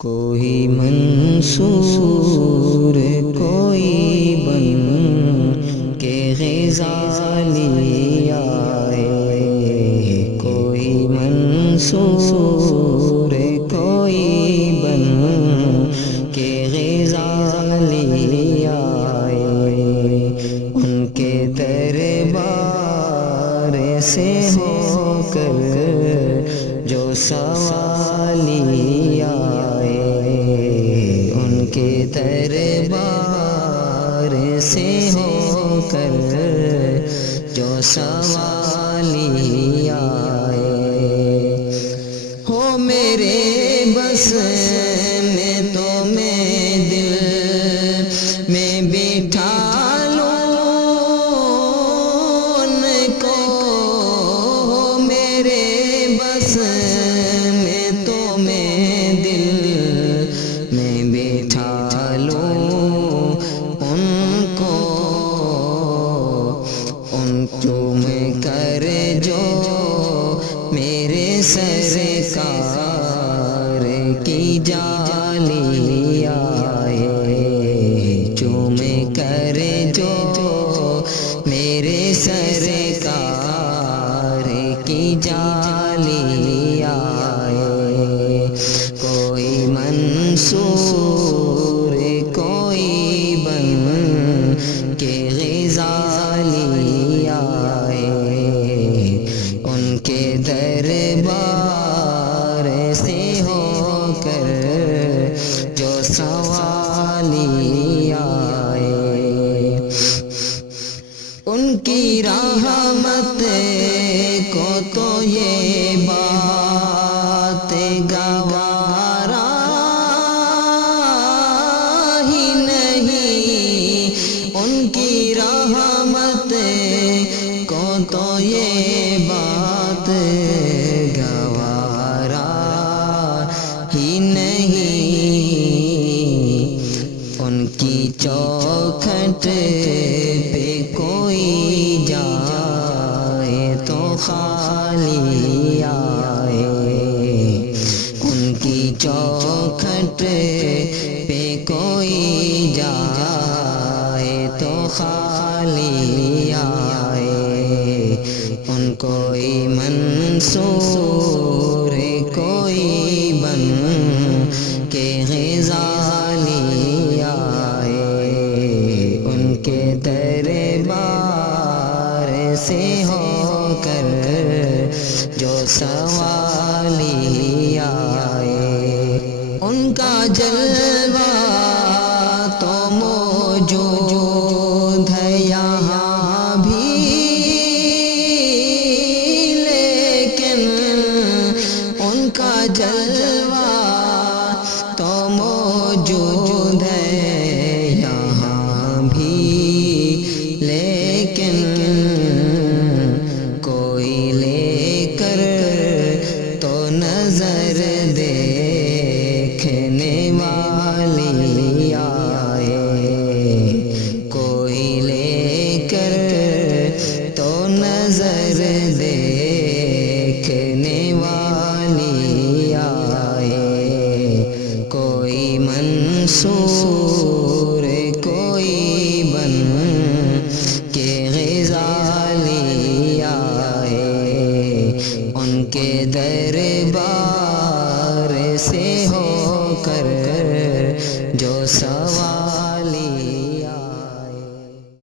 کوئی منصور کوئی بن کے غزالی آئے، کوئی منصور کوئی بن کے غزالی آئے، ان کے دربار سے ہو کر جو سوالی آئے، ان کے دربار سے ہو کر جو سوالی آئے، ہو میرے بس میں تو میں دل میں بٹھا لوں ان کو، ہو میرے بس میں تو میں دل میں بٹھا لوں ان کو، ان چوم کر جو میرے سرکار کی جالی آئے، چوم کر جو میرے سرکار کی جالی آئے، کوئی منصور کوئی بن کے غزالی آئے، ان کے دربار سے ہو کر جو سوالی آئے، ان کی رحمت کو تو یہ بات گوارا ہی نہیں، ان کی رحمت کو تو یہ بات گوارا ہی نہیں، ان کی چوکھٹ پہ کوئی جائے تو خالی آئے، ان کی چوکھٹ پہ کوئی جائے تو خالی آئے، ان کوئی منصور کوئی بن کے غزالی آئے، ان کے دربار سے ہو کر جو سوالی آئے، ان کا جلوہ تو موجود ہے یہاں بھی، لیکن ان کا جلوہ تو موجود ہے یہاں بھی، لیکن کوئی لے کر تو نظر دیکھنے والی آئے، کوئی لے کر تو نظر دیکھنے والی آئے، کوئی منصور کوئی بن کے غزالی آئے، ان کے دربار سے ہو کر جو سوالی